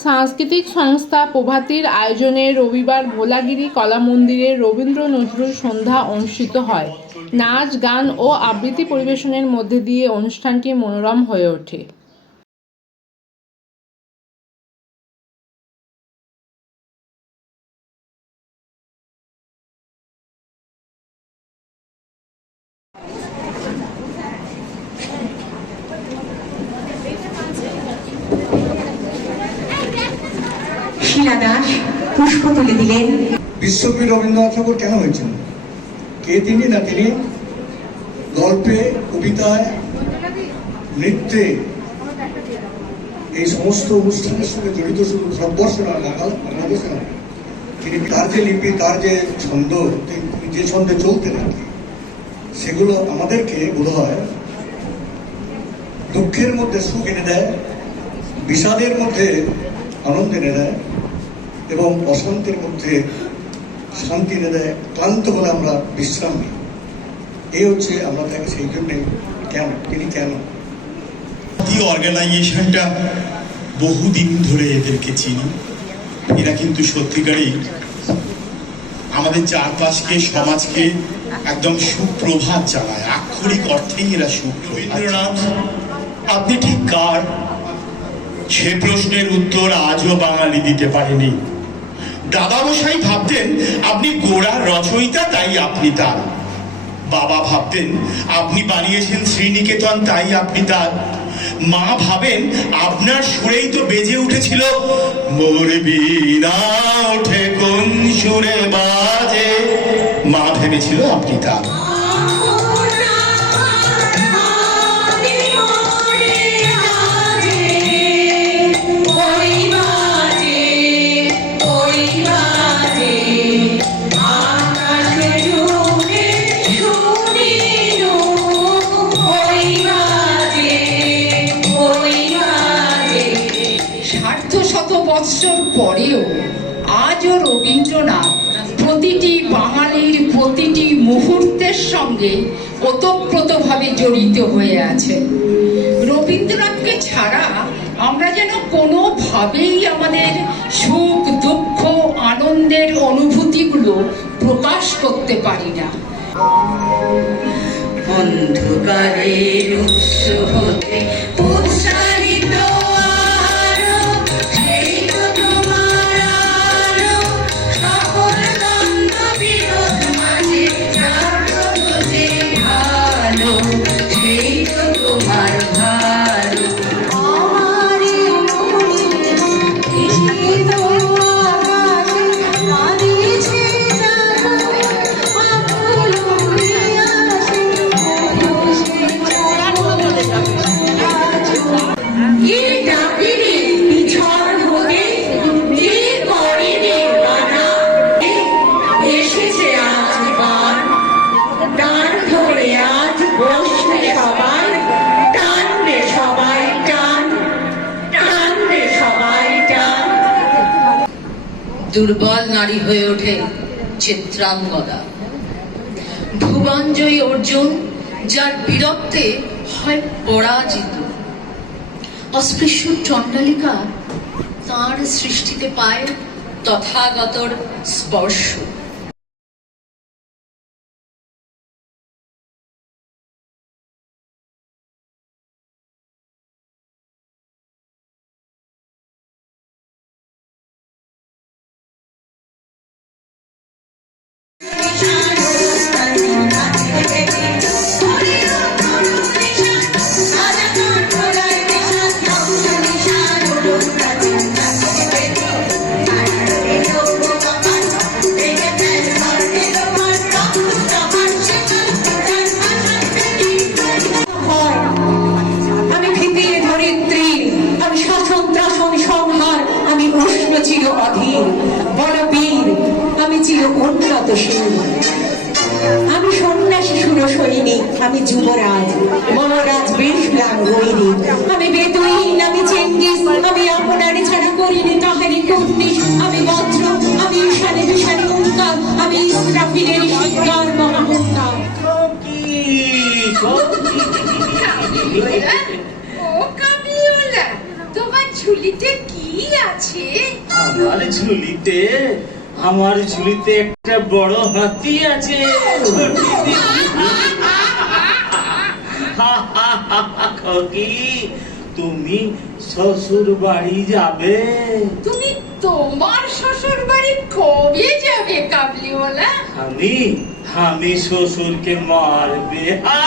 সাংস্কৃতিক সংস্থা প্রভাতীর আয়োজনে রবিবার ভোলাগিরি কলা মন্দিরে রবীন্দ্র নজরুল সন্ধ্যা অনুষ্ঠিত হয়। নাচ, গান ও আবৃত্তি পরিবেশনের মধ্যে দিয়ে অনুষ্ঠানটি মনোরম হয়ে ওঠে। শিলা দাস পুষ্প তুলে দিলেন। বিশ্বকবি রবীন্দ্রনাথ ঠাকুর কেন হয়েছেন? কে তিনি? না তিনি গল্পে, কবিতায়, নৃত্যে, এই সমস্ত অনুষ্ঠানের সঙ্গে জড়িত শুধু ভারতবর্ষ না, বাংলাদেশ না। তিনি তার যে লিপি, তার যে ছন্দ, তিনি যে ছন্দে চলতেন আর কি, সেগুলো আমাদেরকে বোধ হয় দুঃখের মধ্যে সুখ এনে দেয়, বিষাদের মধ্যে আনন্দ এনে দেয় এবং অশান্তির মধ্যে শান্তি এনে দেয়। ক্লান্ত হলে আমরা বিশ্রাম নিই। এই হচ্ছে আমরা তাকে সেই জন্যে তিনি কেন অর্গানাইজেশনটা বহুদিন ধরে এদেরকে চিনি। এরা কিন্তু সত্যিকারই আমাদের চারপাশকে, সমাজকে একদম সুপ্রভাত জানায়। আক্ষরিক অর্থেই এরা সুপ্রভাত। আপনি ঠিক কার, সে প্রশ্নের উত্তর আজও বাঙালি দিতে পারেনি। দাদামশাই ভাবতেন আপনি গোড়ার রচয়িতা, তাই আপনি তার। বাবা ভাবতেন আপনি বানিয়েছেন শ্রীনিকেতন, তাই আপনি তার। মা ভাবেন আপনার সুরেই তো বেজে উঠেছিল মোর বীণা ওঠে কোন সুরে বাজে। মা ভেবেছিল আপনি তার। বৎসর পরেও আজও রবীন্দ্রনাথ প্রতিটি বাঙালির প্রতিটি মুহূর্তের সঙ্গে ওতপ্রোতভাবে জড়িত হয়ে আছে। রবীন্দ্রনাথকে ছাড়া আমরা যেন কোনোভাবেই আমাদের সুখ, দুঃখ, আনন্দের অনুভূতিগুলো প্রকাশ করতে পারি না। অন্ধকারের উৎস হতে উৎসারিত দুর্বল নারী হয়ে ওঠে চিত্রাঙ্গদা। ভুবনজয়ী অর্জুন, যার বীরত্বে হয় পরাজিত। অস্পৃশ্য চণ্ডালিকা তাঁর সৃষ্টিতে পায় তথাগতর স্পর্শ। আমি সন্ন্যাসী সুরসৈনিক, আমি যুবরাজ মহারাজ বীরসৈনিক, আমি বেদুইন, আমি চেঙ্গিস, আমি আপনার ছাড়া করিনি তাহারি কুর্নিশ, আমি বজ্র, আমি ঈশানে বিষানে হুঙ্কার, আমি ইসরাফিলের শিকার মহাহুঙ্কার। ও কাবিউলা, তোমার ঝুলিতে কি আছে? আছে? আমার ঝুলিতে একটা বড় হাতি আছে। খকি, তুমি শ্বশুর বাড়ি যাবে? তুমি তোমার শ্বশুর বাড়ি কবে যাবে কাবলিওয়ালা? আমি শ্বশুরকে মারবে। আ